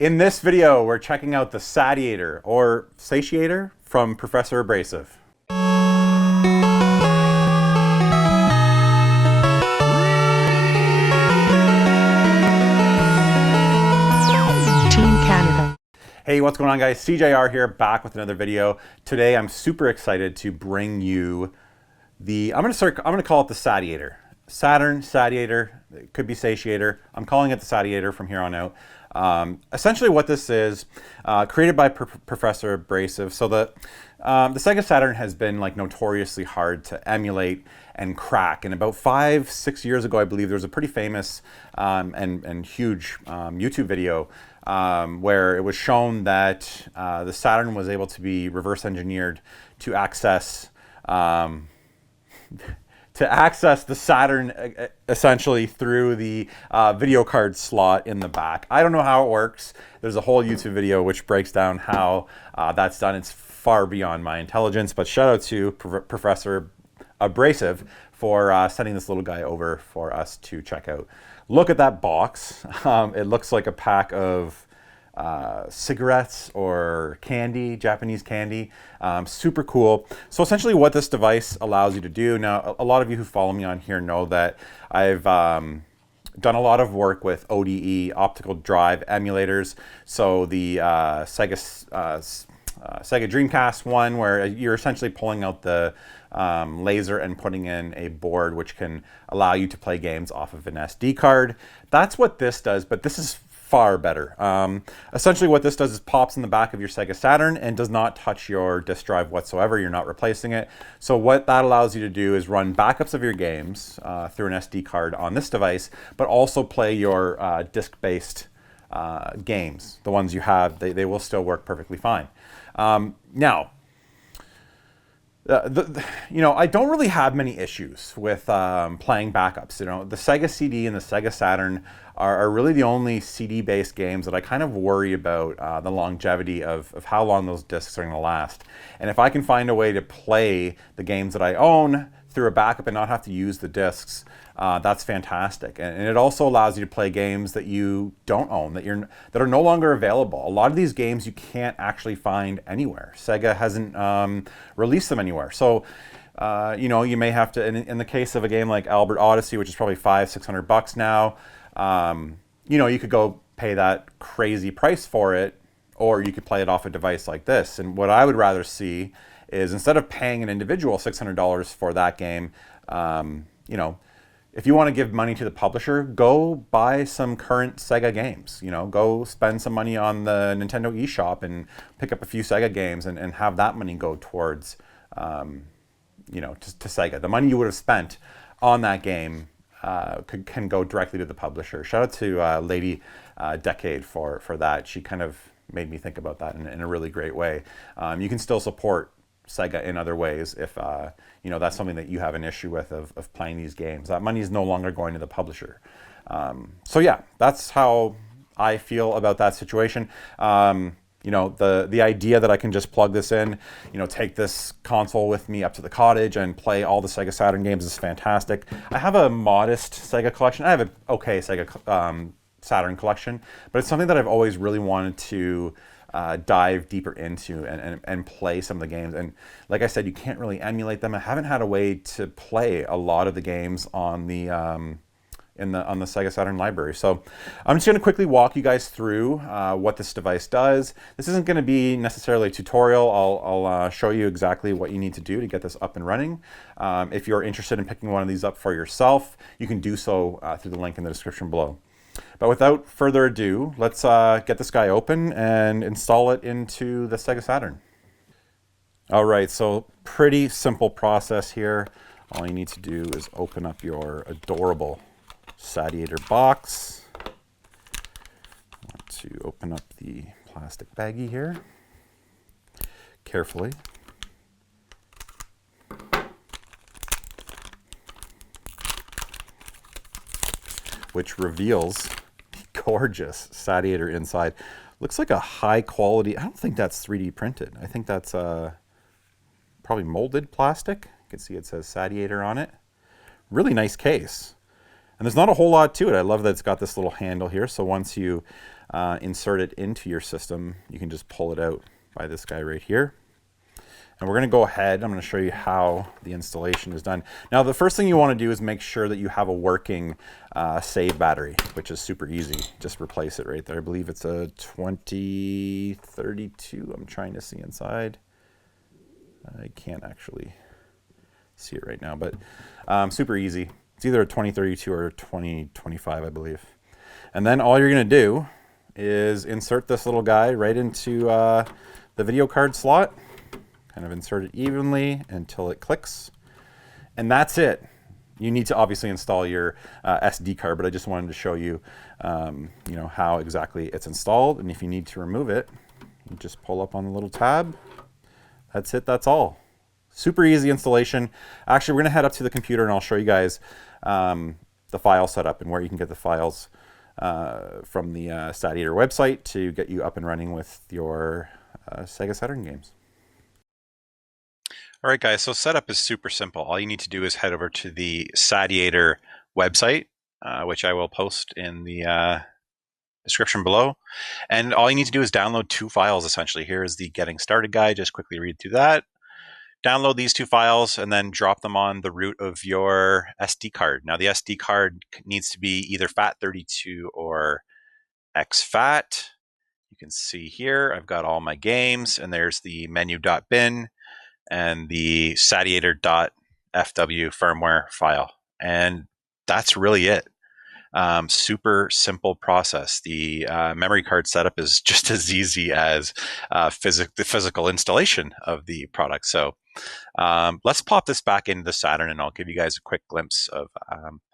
In this video, we're checking out the Satiator, or SeeJayAre, from Professor Abrasive. Hey, what's going on, guys? SeeJayAre here, back with another video. Today, I'm super excited to bring you the, I'm gonna call it the Satiator. Saturn, Satiator, it could be SeeJayAre. I'm calling it the Satiator from here on out. Essentially what this is, created by Professor Abrasive. So the SEGA Saturn has been like notoriously hard to emulate and crack. And about 5-6 years ago, I believe, there was a pretty famous and huge YouTube video where it was shown that the Saturn was able to be reverse engineered to access the Saturn essentially through the video card slot in the back. I don't know how it works. There's a whole YouTube video which breaks down how that's done. It's far beyond my intelligence, but shout out to Professor Abrasive for sending this little guy over for us to check out. Look at that box. It looks like a pack of cigarettes or candy, Japanese candy. Super cool. So essentially what this device allows you to do, now a lot of you who follow me on here know that I've done a lot of work with ODE, optical drive emulators. So the Sega Dreamcast one, where you're essentially pulling out the laser and putting in a board which can allow you to play games off of an SD card. That's what this does, but this is far better. Essentially what this does is pops in the back of your SEGA Saturn and does not touch your disk drive whatsoever. You're not replacing it. So what that allows you to do is run backups of your games through an SD card on this device, but also play your disk-based games. The ones you have, they will still work perfectly fine. Now, I don't really have many issues with playing backups. The Sega CD and the Sega Saturn are really the only CD-based games that I kind of worry about the longevity of how long those discs are going to last. And if I can find a way to play the games that I own through a backup and not have to use the discs, that's fantastic. And it also allows you to play games that you don't own, that are no longer available. A lot of these games you can't actually find anywhere. Sega hasn't released them anywhere. So, you may have to, in the case of a game like Albert Odyssey, which is probably $500-600 now, you could go pay that crazy price for it, or you could play it off a device like this. And what I would rather see is, instead of paying an individual $600 for that game, if you want to give money to the publisher, go buy some current Sega games. Go spend some money on the Nintendo eShop and pick up a few Sega games and have that money go towards, to Sega. The money you would have spent on that game can go directly to the publisher. Shout out to Lady Decade for that. She kind of made me think about that in a really great way. You can still support Sega in other ways if that's something that you have an issue with of playing these games. That money is no longer going to the publisher. So yeah, that's how I feel about that situation. The idea that I can just plug this in, take this console with me up to the cottage and play all the Sega Saturn games is fantastic. I have a modest Sega collection. I have an okay Sega Saturn collection, but it's something that I've always really wanted to dive deeper into and play some of the games. And like I said, you can't really emulate them. I haven't had a way to play a lot of the games on the on the Sega Saturn library. So I'm just going to quickly walk you guys through what this device does. This isn't going to be necessarily a tutorial. I'll show you exactly what you need to do to get this up and running. If you're interested in picking one of these up for yourself, you can do so through the link in the description below. But without further ado, let's get this guy open and install it into the Sega Saturn. All right, so pretty simple process here. All you need to do is open up your adorable Satiator box. I want to open up the plastic baggie here carefully. Which reveals the gorgeous Satiator inside. Looks like a high quality, I don't think that's 3D printed. I think that's probably molded plastic. You can see it says Satiator on it. Really nice case. And there's not a whole lot to it. I love that it's got this little handle here. So once you insert it into your system, you can just pull it out by this guy right here. And we're going to go ahead, I'm going to show you how the installation is done. Now, the first thing you want to do is make sure that you have a working save battery, which is super easy. Just replace it right there. I believe it's a 2032. I'm trying to see inside. I can't actually see it right now, but super easy. It's either a 2032 or a 2025, I believe. And then all you're going to do is insert this little guy right into the video card slot. Kind of insert it evenly until it clicks, and that's it. You need to obviously install your SD card, but I just wanted to show you, you know, how exactly it's installed. And if you need to remove it, you just pull up on the little tab. That's it. That's all. Super easy installation. Actually, we're going to head up to the computer, and I'll show you guys the file setup and where you can get the files from the Satiator website to get you up and running with your SEGA Saturn games. All right, guys, so setup is super simple. All you need to do is head over to the Satiator website, which I will post in the description below. And all you need to do is download 2 files, essentially. Here is the Getting Started guide. Just quickly read through that. Download these 2 files and then drop them on the root of your SD card. Now, the SD card needs to be either FAT32 or exFAT. You can see here, I've got all my games, and there's the menu.bin and the Satiator.fw firmware file. And that's really it. Super simple process. The memory card setup is just as easy as the physical installation of the product. So let's pop this back into the Saturn, and I'll give you guys a quick glimpse of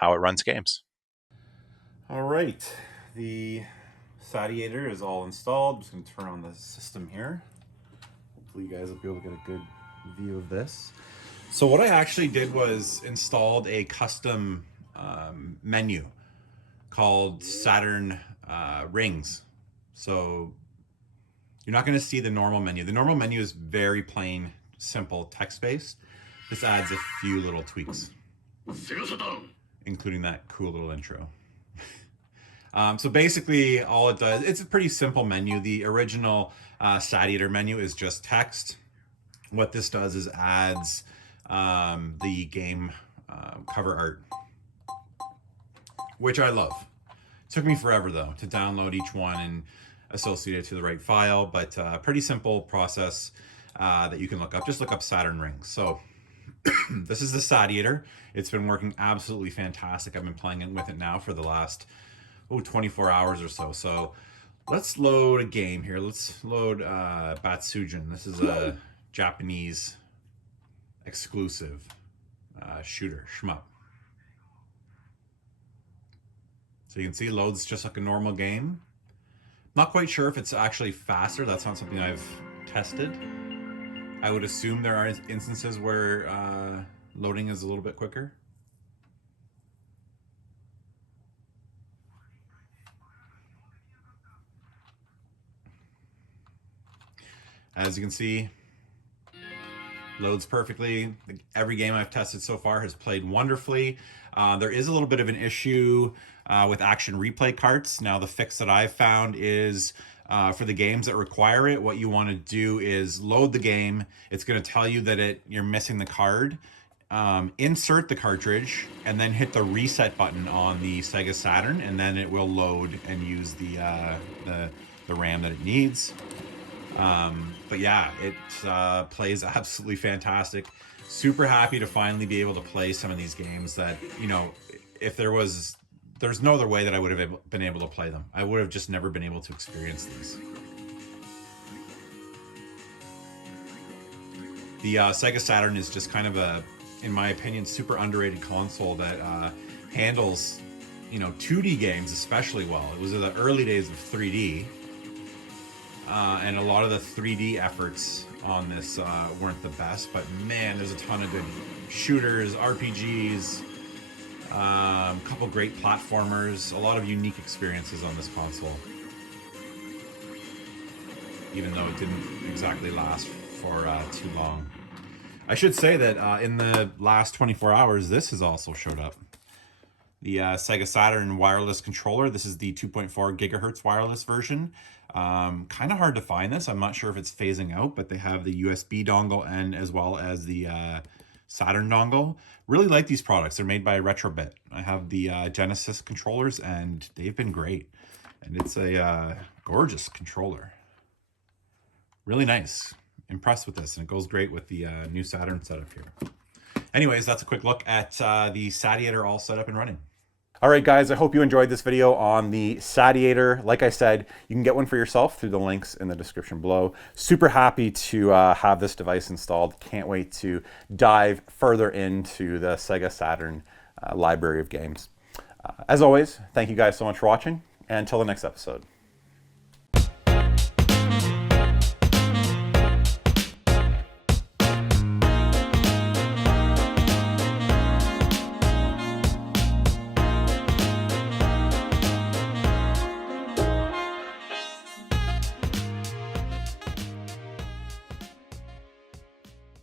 how it runs games. All right, the Satiator is all installed. I'm just going to turn on the system here. Hopefully you guys will be able to get a good view of this. So what I actually did was installed a custom menu called Saturn Rings. So you're not going to see the normal menu. The normal menu is very plain, simple, text-based. This adds a few little tweaks, including that cool little intro. So basically all it does, it's a pretty simple menu. The original Satiator menu is just text. What this does is adds the game cover art, which I love. It took me forever though to download each one and associate it to the right file, but pretty simple process that you can look up. Just look up Saturn Rings. So this is the Satiator. It's been working absolutely fantastic. I've been playing with it now for the last 24 hours or so. So let's load a game here. Let's load Batsujin. This is a Japanese exclusive shooter shmup. So you can see loads just like a normal game. Not quite sure if it's actually faster. That's not something I've tested. I would assume there are instances where loading is a little bit quicker. As you can see, loads perfectly. Every game I've tested so far has played wonderfully. There is a little bit of an issue with action replay carts. Now, the fix that I've found is for the games that require it, what you want to do is load the game. It's going to tell you that you're missing the card. Insert the cartridge and then hit the reset button on the SEGA Saturn, and then it will load and use the RAM that it needs. But yeah, it plays absolutely fantastic. Super happy to finally be able to play some of these games that, you know, if there's no other way that I would have been able to play them. I would have just never been able to experience these. The SEGA Saturn is just kind of a, in my opinion, super underrated console that handles, you know, 2D games especially well. It was in the early days of 3D. And a lot of the 3D efforts on this weren't the best, but man, there's a ton of good shooters, RPGs, a couple great platformers, a lot of unique experiences on this console, even though it didn't exactly last for too long. I should say that in the last 24 hours, this has also showed up. the SEGA Saturn wireless controller. This is the 2.4 gigahertz wireless version. Kind of hard to find this. I'm not sure if it's phasing out, but they have the USB dongle and as well as the Saturn dongle. Really like these products. They're made by Retrobit. I have the Genesis controllers and they've been great. And it's a gorgeous controller. Really nice. Impressed with this, and it goes great with the new Saturn setup here. Anyways, that's a quick look at the Satiator all set up and running. All right, guys, I hope you enjoyed this video on the Satiator. Like I said, you can get one for yourself through the links in the description below. Super happy to have this device installed. Can't wait to dive further into the SEGA Saturn library of games. As always, thank you guys so much for watching, and until the next episode.